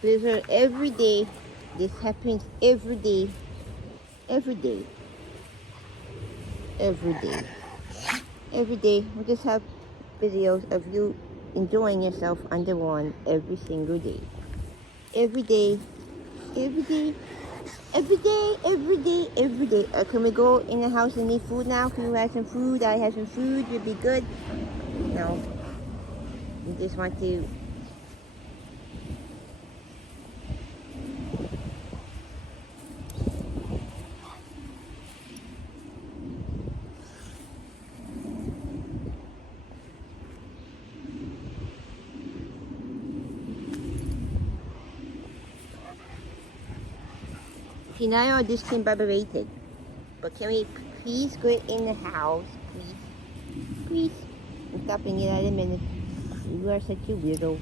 Blizzard every day. This happens every day. Every day. Every day. Every day. We just have videos of you enjoying yourself on the lawn every single day. Every day. Every day. Every day, every day, every day. Can we go in the house and eat food now? Can you have some food? I have some food. You'll be good. No. You just want to. See, now this discombobulated. But can we please go in the house? Please. Please. I'm stopping it at a minute. You are such a weirdo.